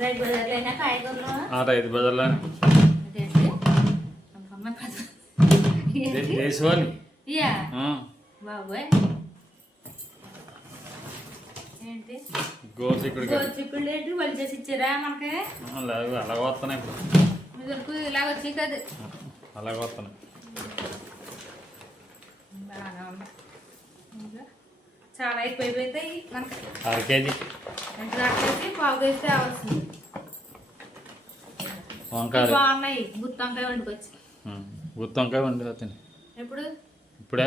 రైతు బజార్లో. ఆ, బాబోయ్. ఏంటి? చిక్కుళ్ళు ఏంటి? వాళ్ళు చేసి ఇచ్చారా మనకి? లేదు అలాగ వస్తున్నాయి ఇప్పుడు. మీకు ఇలా వచ్చి కదా. అలాగ వస్తున్నాయి. బాగా చాలా ఎక్కువైపోతాయి మనకి అర కేజీ. ఎంత పావు కేజీ తేవాల్సింది. వంకాయలు. బాగున్నాయి. గుత్తి వంకాయ వండుకొచ్చి ఉం, గుత్తి వంకాయ వండి తిని. ఎప్పుడు? ఇప్పుడే?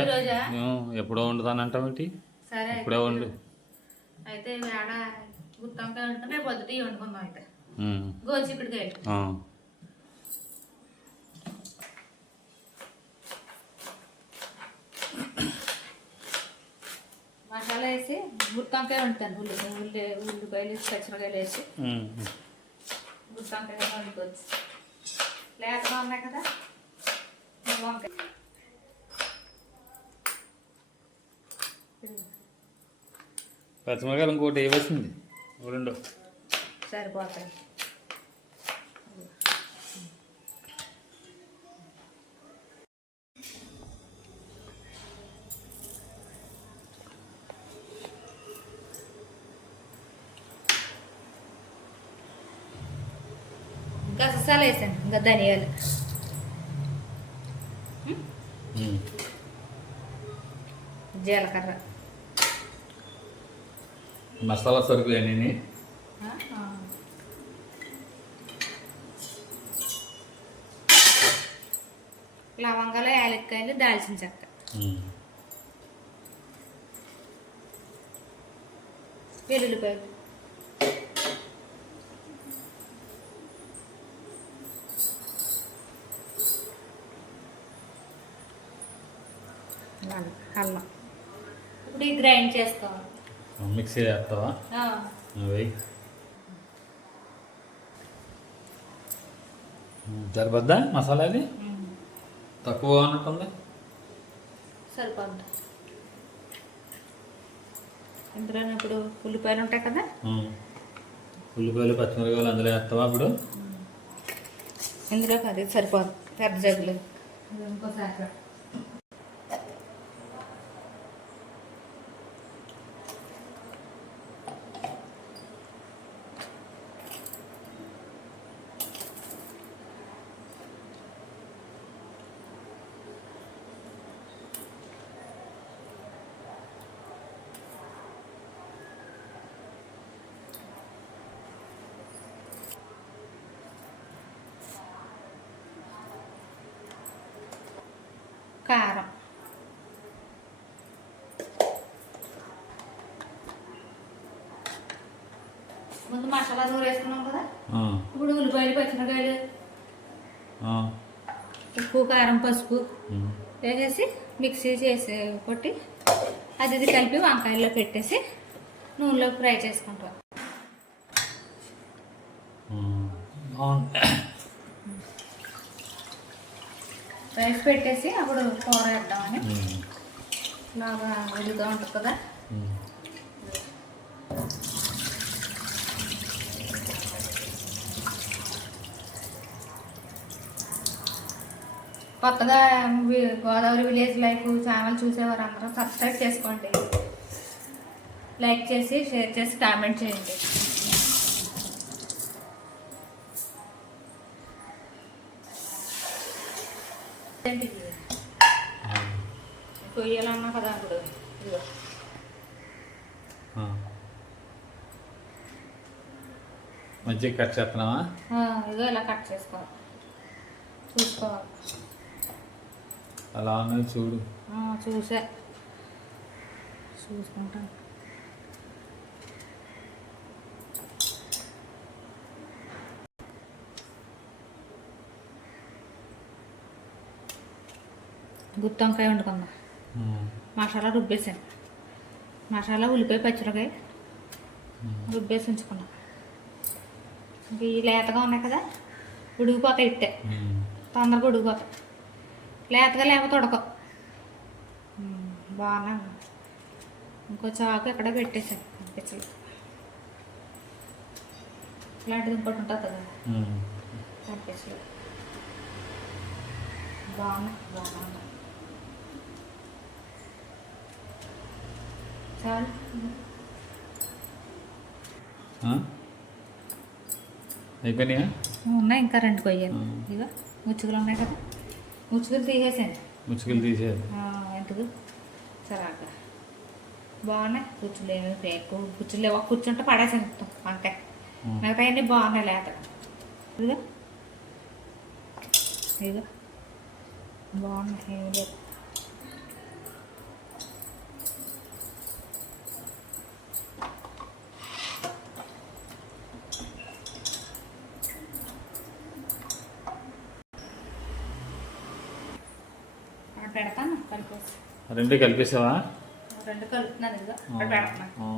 ఎప్పుడో వండుతానంటావు ఏంటి? సరే ఇప్పుడే వండు. అయితే వేడ గుత్తి వంకాయ వండుకుంటే పొద్దుట వండుకుందాం అయితే. ఉం, వేసి గుత్తి వంకాయ వండుతాను. ఉల్లి ఉల్లి ఉల్లిపాయలు పచ్చిమిరకాయలు వేసి వంకాయ వండుకోవచ్చు. లేతగా ఉన్నాయి కదా? వంకాయ. పచ్చిమిరకాయలు ఇంకోటి వచ్చింది రెండు. సరిపోతాయి. గససాలు వేసాను ఇంకా ధనియాలు. జీలకర్ర. మసాలా సరుకులు అన్నీ. లవంగాలు యాలక్కాయలు దాల్చిన చెక్క. వెల్లుల్లిపాయలు. అల్లం ఇప్పుడు గ్రైండ్ చేసుకోవాలి మిక్సీ చేస్తావా ఆ, అవి సరిపోద్దా మసాలా అది తక్కువ ఉన్నట్టుంది? సరిపోద్ది. ఇందులో ఇప్పుడు ఉల్లిపాయలు ఉంటాయి కదా. ఉల్లిపాయలు పచ్చిమిరకాయలు అందులో వేస్తావా ఇప్పుడు? ఇందులో అది సరిపోదు పెద్ద జగ్గులు ఇంకోసారి కారం ముందు మసాలా నూరు వేసుకున్నాం కదా? ఇప్పుడు ఉల్లిపాయలు పచ్చిమిరకాయలు ఉప్పు కారం పసుపు. వేసేసి మిక్సీ చేసి కొట్టి అది ఇది కలిపి వంకాయల్లో పెట్టేసి నూనెలో ఫ్రై చేసుకుంటాం ఉం. బాగుంది రైస్ పెట్టేసి అప్పుడు కూర వేద్దామని. బాగా ఉడుగా ఉంటుంది కదా. కొత్తగా గోదావరి విలేజ్ లైఫ్ ఛానల్ చూసేవారు అందరూ సబ్స్క్రైబ్ చేసుకోండి లైక్ చేసి షేర్ చేసి కామెంట్ చేయండి కొయ్యాలన్నా కదా ఇప్పుడు. మంచిగా కట్ చేస్తున్నావా? ఆ, ఇదిగో ఇలా కట్ చేసుకోవాలి చూసుకోవాలి. అలా ఉన్నది చూడు. చూసా. చూసుకుంటాను గుత్తి వంకాయ వండుకుందాం. మసాలా రుబ్బేసాను. మసాలా ఉల్లిపాయ పచ్చిమిరకాయ రుబ్బేసి ఉంచుకున్నాం. ఈ లేతగా ఉన్నాయి కదా ఉడికిపోతాయి ఇట్టే. తొందరగా ఉడికిపోతాయి. లేతగా లేకపోతే ఉడకవు. బాగా ఇంకో చాకు ఎక్కడ పెట్టేసాను పిచ్చలు ఇలాంటిది ఇంకోటి ఉంటుంది కదా. కనిపించలేదు. బాగున్నా బాగున్నా చాలు ఆ? అయిపోయినాయా? ఉన్నాయి ఇంకా రెండు కొయ్యాను. ఇక ముచ్చుకులు ఉన్నాయి కదా. ముచ్చుకులు తీసేసాను ముచ్చుకలు తీసేది ఎందుకు? సరాక బాగున్నాయి? కూర్చులు ఏమి ఒక కూర్చుంటే పడేసాను వంకాయ ఉమ్. మిగతా అన్నీ బాగున్నాయి లేత. ఇదిగో. ఇదిగో. బాగున్నాయి. ఏమి లేదు పెడతాను కలిపేసి. రెండు కలిపేసావా? రెండు కలుపుతున్నాను ఇదిగో అక్కడ పెడుతున్నాను ఆ.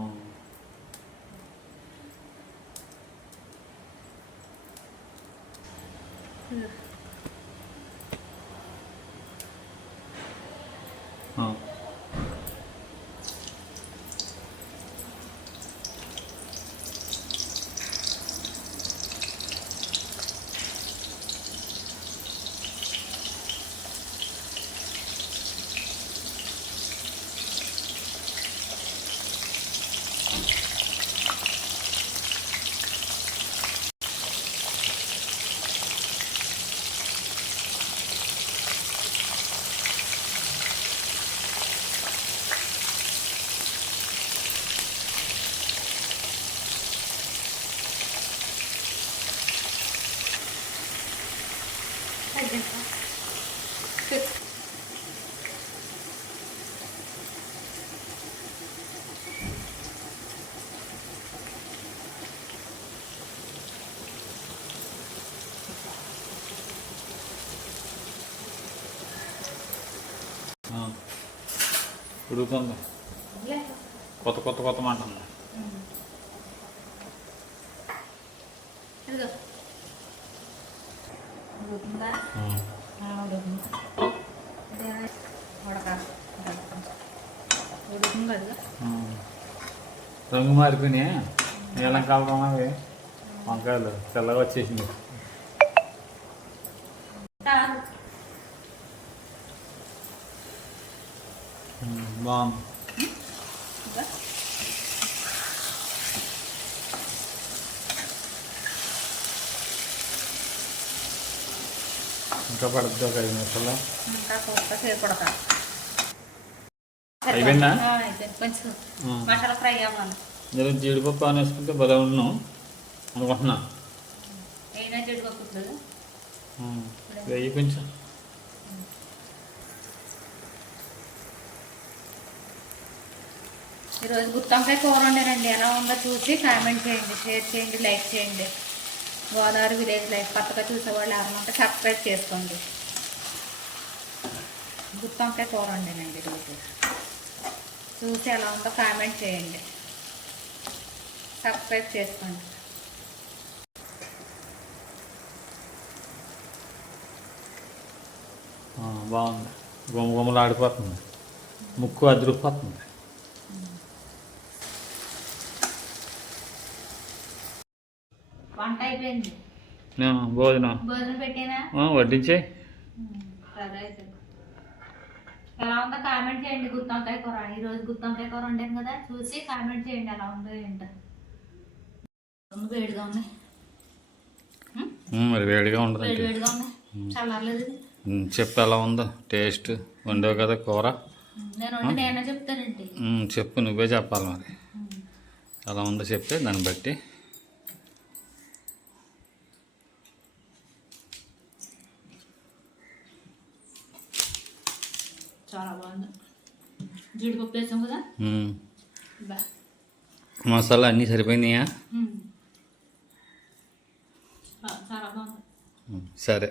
ఇదే ఉడక ఉడుకుంది అదిగో ఆ. రంగు మారిపోయినాయి నీలం కాలం అవి వంకాయలు తెల్లగా వచ్చేసింది బాగుంది. ఇంకా పడుతుంది ఒక ఐదు నిమిషాలు అయిపోయిందా? నేను జీడిపప్పు అని వేసుకుంటే భలే ఉన్నాను అనుకుంటున్నా. వెయ్యి కొంచెం. ఈరోజు గుత్తంకాయ కూర వండానండి. ఎలా ఉందో చూసి కామెంట్ చేయండి షేర్ చేయండి లైక్ చేయండి. గోదావరి విలేజ్ లైఫ్ కొత్తగా చూసేవాళ్ళు ఎవరన్నా ఉంటే సబ్స్క్రైబ్ చేసుకోండి. గుత్తంకాయ కూర వండానండి ఈరోజు. చూసి ఎలా ఉందో కామెంట్ చేయండి. సబ్స్క్రైబ్ చేసుకోండి. బాగుంది. గుమ్మ గుమ్మలు ఆడిపోతుంది ముక్కు అదిరిపోతుంది. వంట అయిపోయింది. భోజనం. భోజనం పెట్టేనా? వడ్డించే. ఎలా ఉందో కామెంట్ చేయండి. గుత్తంకాయ కూర. ఈరోజు గుత్తంకాయ కూర వండాను కదా. చూసి కామెంట్ చేయండి ఎలా ఉందో ఏంటో. రెండు వేడిగా ఉన్నాయి ఉం? ఉమ్, మరి వేడిగా. ఉమ్, చెప్పు ఎలా ఉందో. టేస్ట్ వండావు కదా కూర. నేను చెప్తానండి చెప్పు నువ్వే చెప్పాలి మరి. ఎలా ఉందో చెప్తే దాన్ని బట్టి. చాలా బాగుంది జీడిపప్పు వేసాం కదా ఉమ్, బా మసాలా అన్నీ సరిపోయినాయా చాలా బాగుంది సరే